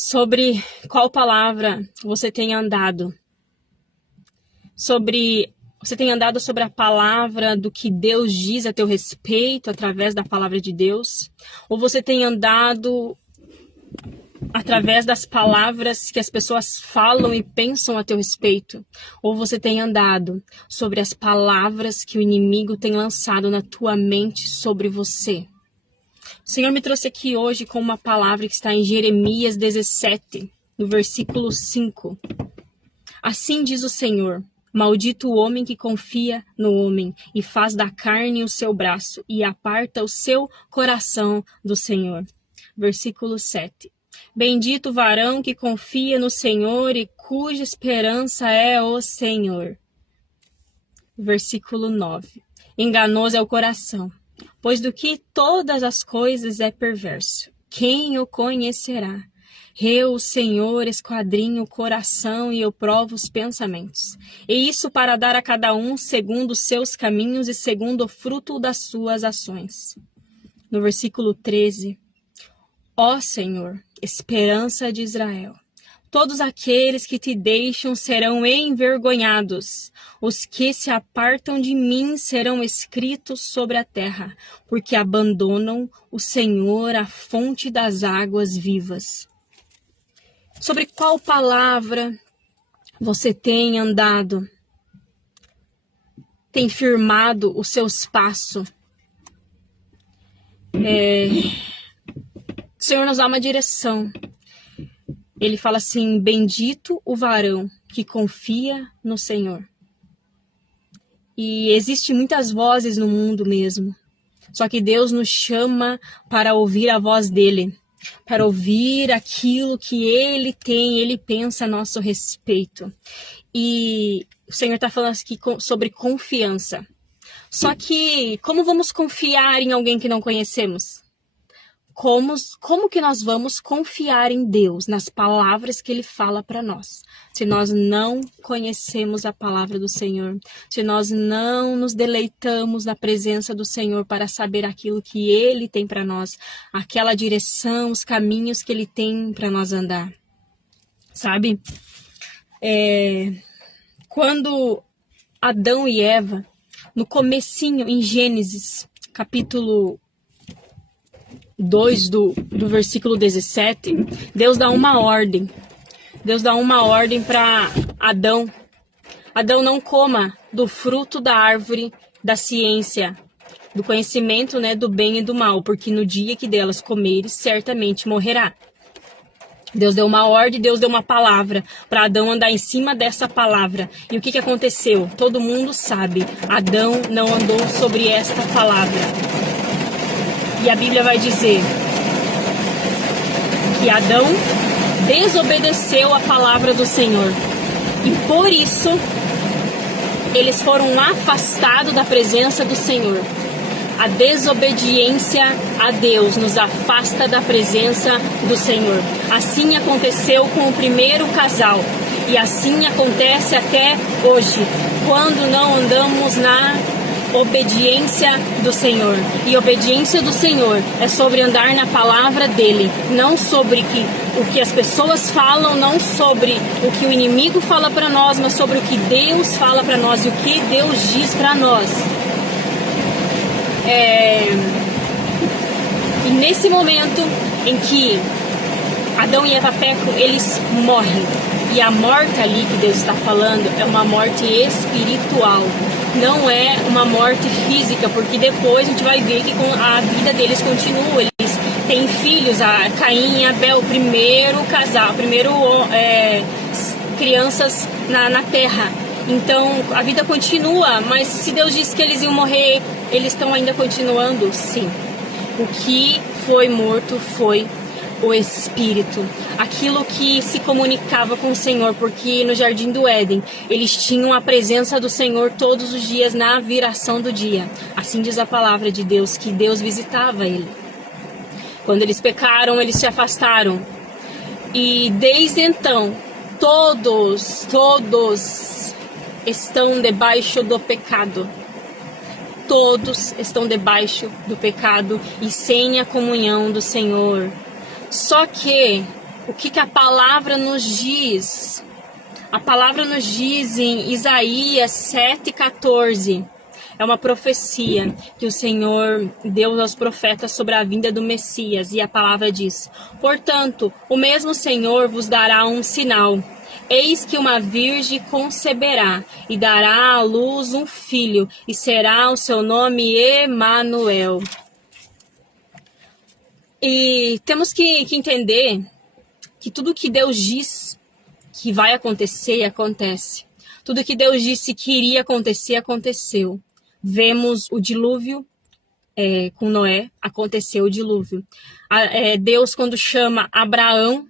sobre qual palavra você tem andado. Você tem andado sobre a palavra do que Deus diz a teu respeito através da palavra de Deus? Ou você tem andado através das palavras que as pessoas falam e pensam a teu respeito? Ou você tem andado sobre as palavras que o inimigo tem lançado na tua mente sobre você? O Senhor me trouxe aqui hoje com uma palavra que está em Jeremias 17, no versículo 5. Assim diz o Senhor: maldito o homem que confia no homem e faz da carne o seu braço e aparta o seu coração do Senhor. Versículo 7. Bendito o varão que confia no Senhor e cuja esperança é o Senhor. Versículo 9. Enganoso é o coração, pois do que todas as coisas é perverso. Quem o conhecerá? Eu, o Senhor, esquadrinho o coração e eu provo os pensamentos. E isso para dar a cada um segundo os seus caminhos e segundo o fruto das suas ações. No versículo 13. Ó Senhor, esperança de Israel, todos aqueles que te deixam serão envergonhados. Os que se apartam de mim serão escritos sobre a terra, porque abandonam o Senhor, a fonte das águas vivas. Sobre qual palavra você tem andado? Tem firmado os seus passos? O Senhor nos dá uma direção. Ele fala assim: bendito o varão que confia no Senhor. E existem muitas vozes no mundo mesmo. Só que Deus nos chama para ouvir a voz dele, para ouvir aquilo que ele tem, ele pensa a nosso respeito. E o Senhor está falando aqui sobre confiança. Só que como vamos confiar em alguém que não conhecemos? Como que nós vamos confiar em Deus, nas palavras que Ele fala para nós, se nós não conhecemos a palavra do Senhor, se nós não nos deleitamos na presença do Senhor para saber aquilo que Ele tem para nós, aquela direção, os caminhos que Ele tem para nós andar, sabe? Quando Adão e Eva, no comecinho, em Gênesis, capítulo 2 do versículo 17, Deus dá uma ordem. Deus dá uma ordem para Adão. Adão, não coma do fruto da árvore da ciência, do conhecimento, do bem e do mal, porque no dia que delas comeres, certamente morrerá. Deus deu uma ordem, Deus deu uma palavra para Adão andar em cima dessa palavra. E o que aconteceu? Todo mundo sabe. Adão não andou sobre esta palavra. E a Bíblia vai dizer que Adão desobedeceu a palavra do Senhor. E por isso, eles foram afastados da presença do Senhor. A desobediência a Deus nos afasta da presença do Senhor. Assim aconteceu com o primeiro casal. E assim acontece até hoje, quando não andamos na obediência do Senhor. E obediência do Senhor é sobre andar na palavra dele, não sobre o que as pessoas falam, não sobre o que o inimigo fala para nós, mas sobre o que Deus fala para nós e o que Deus diz para nós. E nesse momento em que Adão e Eva pecam, eles morrem. E a morte ali que Deus está falando é uma morte espiritual. Não é uma morte física, porque depois a gente vai ver que a vida deles continua. Eles têm filhos, a Caim e Abel, o primeiro casal, crianças na terra. Então a vida continua, mas se Deus disse que eles iam morrer, eles estão ainda continuando? Sim. O que foi morto foi o Espírito, aquilo que se comunicava com o Senhor, porque no Jardim do Éden eles tinham a presença do Senhor todos os dias na viração do dia. Assim diz a palavra de Deus, que Deus visitava ele. Quando eles pecaram, eles se afastaram. E desde então, todos estão debaixo do pecado. Todos estão debaixo do pecado e sem a comunhão do Senhor. Só que O que a palavra nos diz? A palavra nos diz em Isaías 7,14. É uma profecia que o Senhor deu aos profetas sobre a vinda do Messias. E a palavra diz: portanto, o mesmo Senhor vos dará um sinal. Eis que uma virgem conceberá e dará à luz um filho, e será o seu nome Emanuel. E temos que entender que tudo que Deus diz que vai acontecer, acontece. Tudo que Deus disse que iria acontecer, aconteceu. Vemos o dilúvio com Noé, aconteceu o dilúvio. Deus, quando chama Abraão,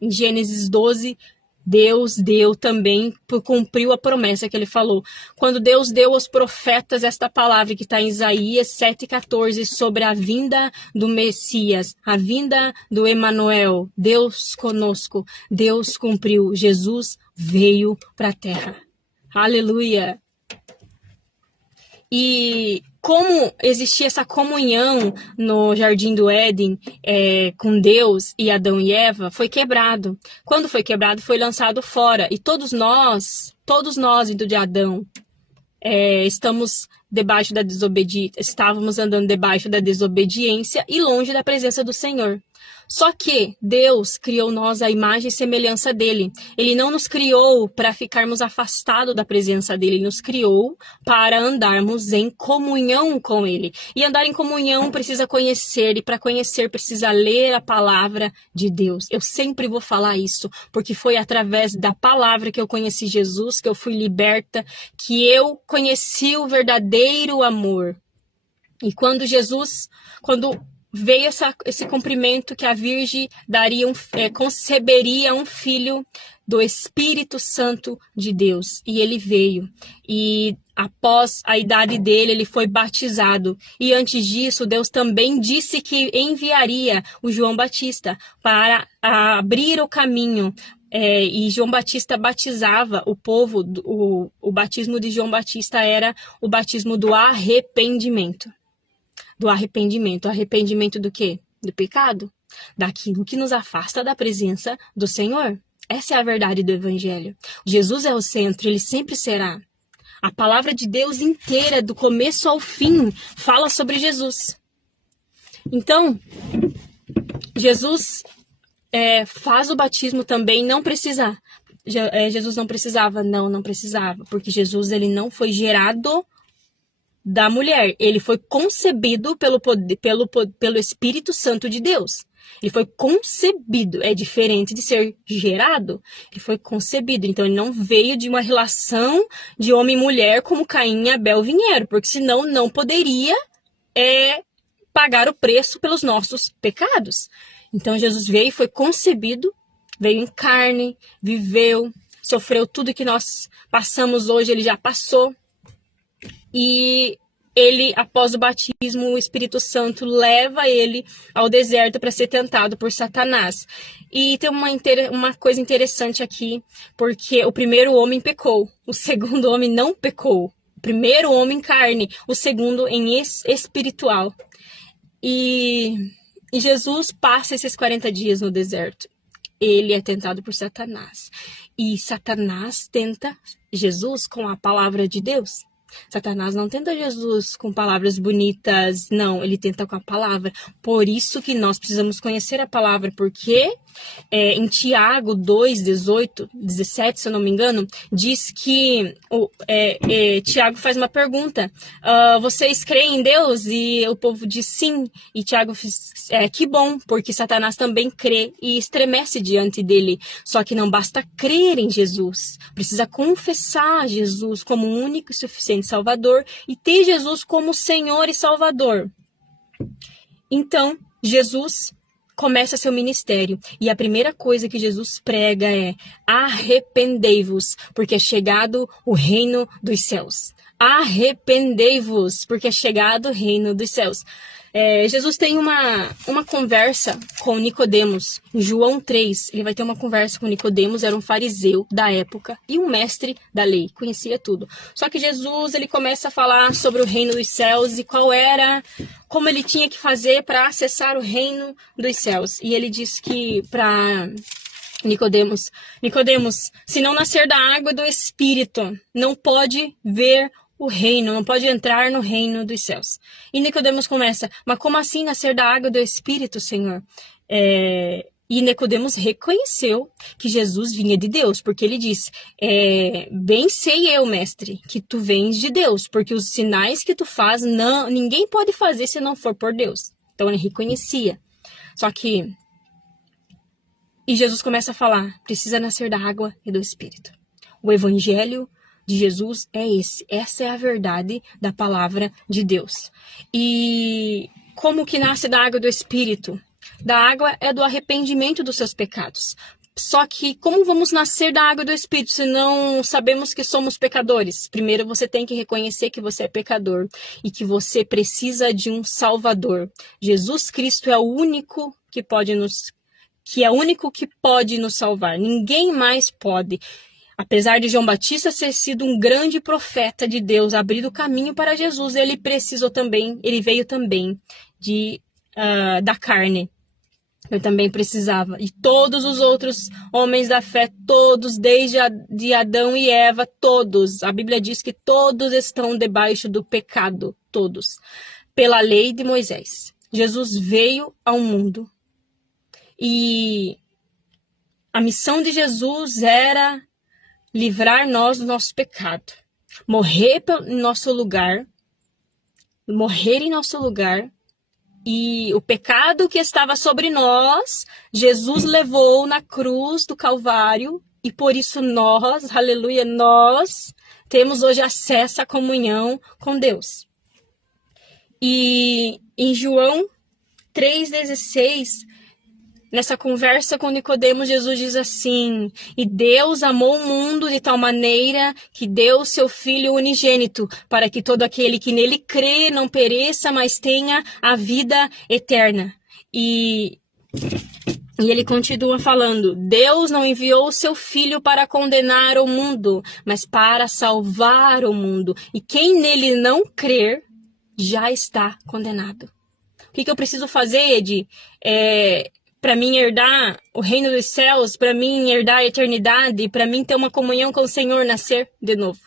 em Gênesis 12, Deus deu também, cumpriu a promessa que ele falou. Quando Deus deu aos profetas esta palavra que está em Isaías 7,14 sobre a vinda do Messias, a vinda do Emanuel, Deus conosco, Deus cumpriu, Jesus veio para a terra. Aleluia! E como existia essa comunhão no Jardim do Éden com Deus e Adão e Eva, foi quebrado. Quando foi quebrado, foi lançado fora. E todos nós, vindo de Adão, estávamos andando debaixo da desobediência e longe da presença do Senhor. Só que Deus criou nós à imagem e semelhança dele. Ele não nos criou para ficarmos afastados da presença dele. Ele nos criou para andarmos em comunhão com ele. E andar em comunhão precisa conhecer. E para conhecer precisa ler a palavra de Deus. Eu sempre vou falar isso. Porque foi através da palavra que eu conheci Jesus, que eu fui liberta, que eu conheci o verdadeiro amor. E quando veio esse cumprimento que a Virgem conceberia um filho do Espírito Santo de Deus. E ele veio. E após a idade dele, ele foi batizado. E antes disso, Deus também disse que enviaria o João Batista para abrir o caminho. E João Batista batizava o povo. O batismo de João Batista era o batismo do arrependimento. Do arrependimento. Arrependimento do quê? Do pecado. Daquilo que nos afasta da presença do Senhor. Essa é a verdade do Evangelho. Jesus é o centro, ele sempre será. A palavra de Deus inteira, do começo ao fim, fala sobre Jesus. Então, Jesus faz o batismo também, não precisa. Jesus não precisava, não precisava, porque Jesus ele não foi gerado da mulher, ele foi concebido pelo Espírito Santo de Deus. Ele foi concebido, é diferente de ser gerado. Ele foi concebido, então ele não veio de uma relação de homem e mulher como Caim e Abel vieram, porque senão não poderia pagar o preço pelos nossos pecados. Então Jesus veio, foi concebido, veio em carne, viveu, sofreu tudo que nós passamos hoje, ele já passou. E ele, após o batismo, o Espírito Santo leva ele ao deserto para ser tentado por Satanás. E tem uma coisa interessante aqui, porque o primeiro homem pecou, o segundo homem não pecou. O primeiro homem em carne, o segundo em espiritual. E Jesus passa esses 40 dias no deserto. Ele é tentado por Satanás. E Satanás tenta Jesus com a palavra de Deus. Satanás não tenta Jesus com palavras bonitas, não, ele tenta com a palavra. Por isso que nós precisamos conhecer a palavra, porque em Tiago 2, 18, 17, se eu não me engano, diz que Tiago faz uma pergunta: vocês creem em Deus? E o povo diz sim, e Tiago que bom, porque Satanás também crê e estremece diante dele. Só que não basta crer em Jesus, precisa confessar Jesus como o único e suficiente Salvador e ter Jesus como Senhor e Salvador. Então, Jesus começa seu ministério e a primeira coisa que Jesus prega é: arrependei-vos, porque é chegado o reino dos céus. Arrependei-vos, porque é chegado o reino dos céus. Jesus tem uma conversa com Nicodemos. Em João 3, ele vai ter uma conversa com Nicodemos, era um fariseu da época e um mestre da lei, conhecia tudo. Só que Jesus, ele começa a falar sobre o reino dos céus e como ele tinha que fazer para acessar o reino dos céus. E ele diz que para Nicodemos, se não nascer da água e do Espírito, não pode ver o reino, não pode entrar no reino dos céus. E Nicodemos começa, mas como assim nascer da água e do Espírito, Senhor? E Nicodemos reconheceu que Jesus vinha de Deus, porque ele disse, bem sei eu, mestre, que tu vens de Deus, porque os sinais que tu faz, ninguém pode fazer se não for por Deus. Então ele reconhecia. Só que E Jesus começa a falar, precisa nascer da água e do Espírito. O evangelho de Jesus é esse. Essa é a verdade da palavra de Deus. E como que nasce da água e do Espírito? Da água é do arrependimento dos seus pecados. Só que como vamos nascer da água e do Espírito se não sabemos que somos pecadores? Primeiro você tem que reconhecer que você é pecador e que você precisa de um Salvador. Jesus Cristo é o único que é o único que pode nos salvar. Ninguém mais pode. Apesar de João Batista ter sido um grande profeta de Deus, abrir o caminho para Jesus, ele veio também da carne. Eu também precisava. E todos os outros homens da fé, todos, desde de Adão e Eva, todos. A Bíblia diz que todos estão debaixo do pecado, todos. Pela lei de Moisés. Jesus veio ao mundo. E a missão de Jesus era livrar nós do nosso pecado, morrer em nosso lugar, e o pecado que estava sobre nós, Jesus levou na cruz do Calvário, e por isso nós, aleluia, nós temos hoje acesso à comunhão com Deus. E em João 3,16, nessa conversa com Nicodemos, Jesus diz assim, e Deus amou o mundo de tal maneira que deu seu Filho unigênito, para que todo aquele que nele crê não pereça, mas tenha a vida eterna. E ele continua falando, Deus não enviou o seu Filho para condenar o mundo, mas para salvar o mundo. E quem nele não crer, já está condenado. O que eu preciso fazer, Ed? Para mim herdar o reino dos céus, para mim herdar a eternidade, para mim ter uma comunhão com o Senhor, nascer de novo.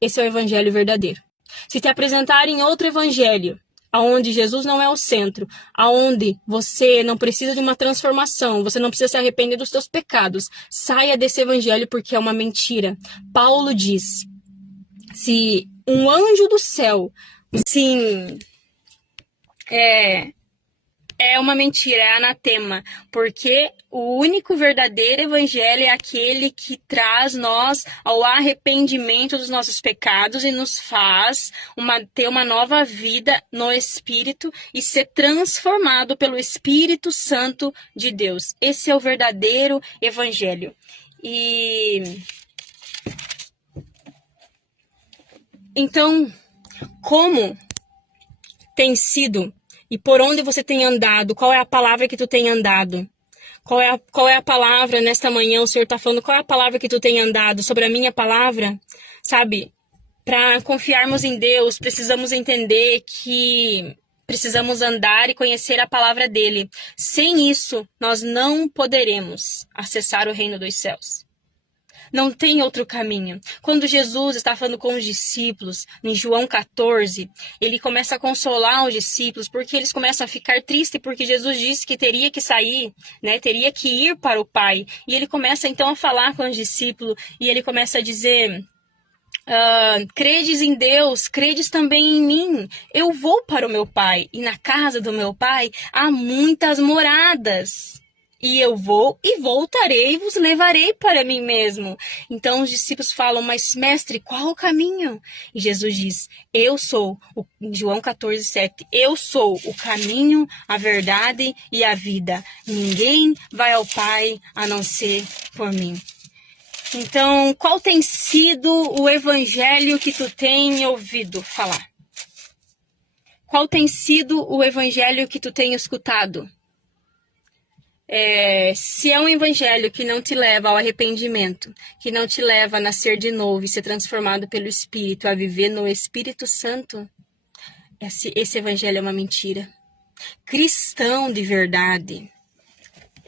Esse é o evangelho verdadeiro. Se te apresentarem outro evangelho, aonde Jesus não é o centro, aonde você não precisa de uma transformação, você não precisa se arrepender dos seus pecados, saia desse evangelho porque é uma mentira. Paulo diz, se um anjo do céu, sim, é uma mentira, é anatema, porque o único verdadeiro evangelho é aquele que traz nós ao arrependimento dos nossos pecados e nos faz ter uma nova vida no Espírito e ser transformado pelo Espírito Santo de Deus. Esse é o verdadeiro evangelho. E então, como tem sido e por onde você tem andado? Qual é a palavra que tu tem andado? Qual é a palavra nesta manhã? O Senhor está falando, qual é a palavra que tu tem andado? Sobre a minha palavra? Sabe? Para confiarmos em Deus, precisamos entender que precisamos andar e conhecer a palavra dele. Sem isso, nós não poderemos acessar o reino dos céus. Não tem outro caminho. Quando Jesus está falando com os discípulos, em João 14, ele começa a consolar os discípulos, porque eles começam a ficar tristes, porque Jesus disse que teria que sair, né? Teria que ir para o Pai. E ele começa então a falar com os discípulos, e ele começa a dizer, credes em Deus, credes também em mim. Eu vou para o meu Pai, e na casa do meu Pai há muitas moradas. E eu vou e voltarei e vos levarei para mim mesmo. Então os discípulos falam, mas mestre, qual o caminho? E Jesus diz, eu sou, João 14, 7, eu sou o caminho, a verdade e a vida. Ninguém vai ao Pai a não ser por mim. Então, qual tem sido o evangelho que tu tem ouvido falar? Qual tem sido o evangelho que tu tem escutado? Se é um evangelho que não te leva ao arrependimento, que não te leva a nascer de novo e ser transformado pelo Espírito, a viver no Espírito Santo, esse evangelho é uma mentira. Cristão de verdade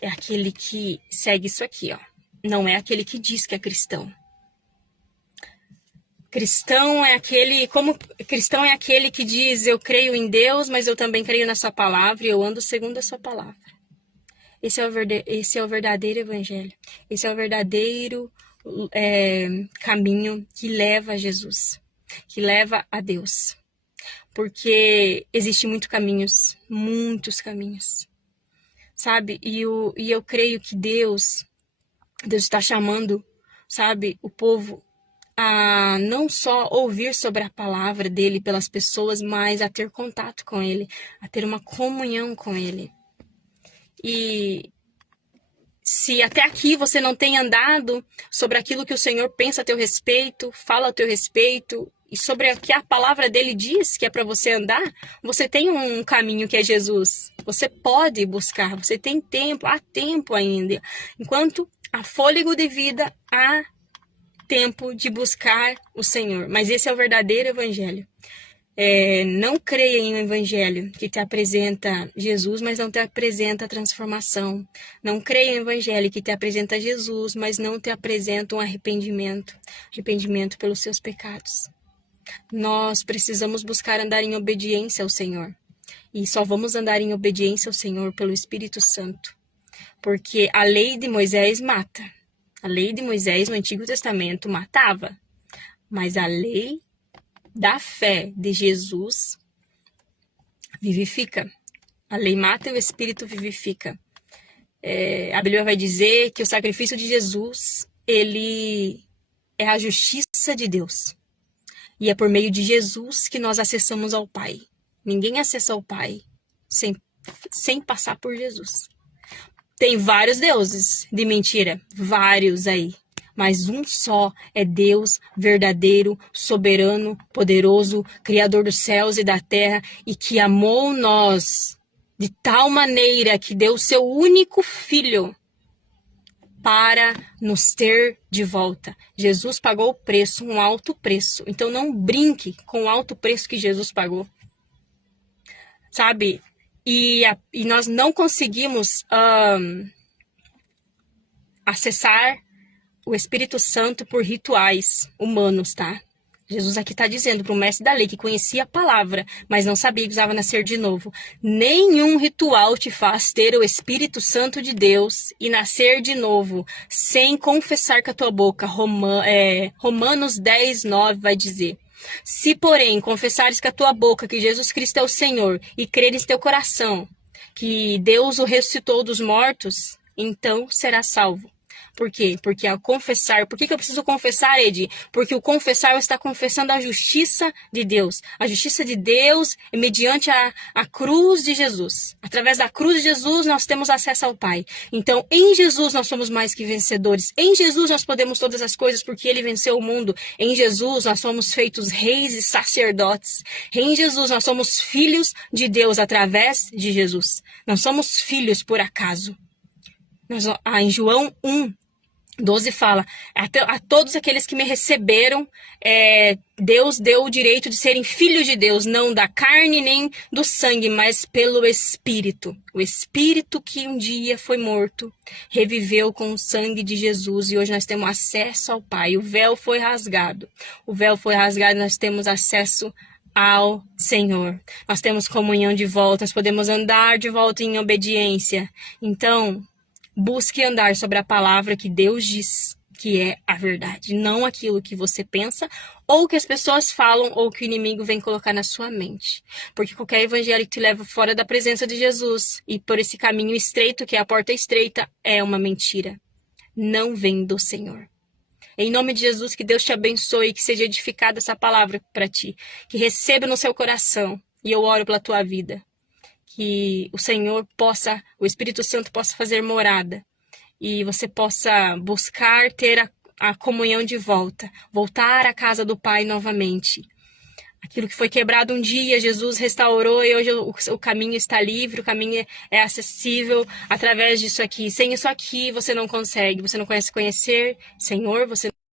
é aquele que segue isso aqui, ó. Não é aquele que diz que é cristão. Cristão é aquele que diz: eu creio em Deus, mas eu também creio na sua palavra e eu ando segundo a sua palavra. Esse é o verdadeiro evangelho. Esse é o verdadeiro caminho que leva a Jesus, que leva a Deus. Porque existem muitos caminhos, sabe? E eu creio que Deus está chamando, sabe, o povo a não só ouvir sobre a palavra dele pelas pessoas, mas a ter contato com ele, a ter uma comunhão com ele. E se até aqui você não tem andado sobre aquilo que o Senhor pensa a teu respeito, fala a teu respeito, e sobre o que a palavra dele diz que é para você andar, você tem um caminho que é Jesus. Você pode buscar, você tem tempo, há tempo ainda. Enquanto há fôlego de vida, há tempo de buscar o Senhor. Mas esse é o verdadeiro evangelho. Não creia em um evangelho que te apresenta Jesus, mas não te apresenta a transformação. Não creia em um evangelho que te apresenta Jesus, mas não te apresenta um arrependimento pelos seus pecados. Nós precisamos buscar andar em obediência ao Senhor. E só vamos andar em obediência ao Senhor pelo Espírito Santo. Porque a lei de Moisés mata. A lei de Moisés no Antigo Testamento matava. Mas a lei da fé de Jesus vivifica. A lei mata e o Espírito vivifica. A Bíblia vai dizer que o sacrifício de Jesus, ele é a justiça de Deus. E é por meio de Jesus que nós acessamos ao Pai. Ninguém acessa ao Pai sem passar por Jesus. Tem vários deuses de mentira, vários aí. Mas um só é Deus verdadeiro, soberano, poderoso, Criador dos céus e da terra, e que amou nós de tal maneira que deu o seu único Filho para nos ter de volta. Jesus pagou o preço, um alto preço. Então não brinque com o alto preço que Jesus pagou. Sabe? E nós não conseguimos acessar o Espírito Santo por rituais humanos, tá? Jesus aqui está dizendo para o mestre da lei que conhecia a palavra, mas não sabia que precisava nascer de novo. Nenhum ritual te faz ter o Espírito Santo de Deus e nascer de novo, sem confessar com a tua boca. Romanos 10, 9 vai dizer: se, porém, confessares com a tua boca que Jesus Cristo é o Senhor e creres em teu coração que Deus o ressuscitou dos mortos, então serás salvo. Por quê? Porque ao confessar... Por que eu preciso confessar, Edi? Porque o confessar está confessando a justiça de Deus. A justiça de Deus é mediante a cruz de Jesus. Através da cruz de Jesus nós temos acesso ao Pai. Então, em Jesus nós somos mais que vencedores. Em Jesus nós podemos todas as coisas porque Ele venceu o mundo. Em Jesus nós somos feitos reis e sacerdotes. Em Jesus nós somos filhos de Deus através de Jesus. Não somos filhos por acaso. Em João 1:12 fala: a todos aqueles que me receberam, Deus deu o direito de serem filhos de Deus, não da carne nem do sangue, mas pelo Espírito. O Espírito que um dia foi morto, reviveu com o sangue de Jesus e hoje nós temos acesso ao Pai. O véu foi rasgado. O véu foi rasgado e nós temos acesso ao Senhor. Nós temos comunhão de volta, nós podemos andar de volta em obediência. Então, busque andar sobre a palavra que Deus diz que é a verdade, não aquilo que você pensa, ou que as pessoas falam, ou que o inimigo vem colocar na sua mente. Porque qualquer evangelho que te leva fora da presença de Jesus, e por esse caminho estreito, que é a porta estreita, é uma mentira. Não vem do Senhor. Em nome de Jesus, que Deus te abençoe, que seja edificada essa palavra para ti, que receba no seu coração, e eu oro pela tua vida. Que o Senhor possa, o Espírito Santo possa fazer morada e você possa buscar ter a comunhão de volta, voltar à casa do Pai novamente. Aquilo que foi quebrado um dia, Jesus restaurou e hoje o caminho está livre, o caminho é acessível através disso aqui. Sem isso aqui você não consegue, você não conhece conhecer Senhor, você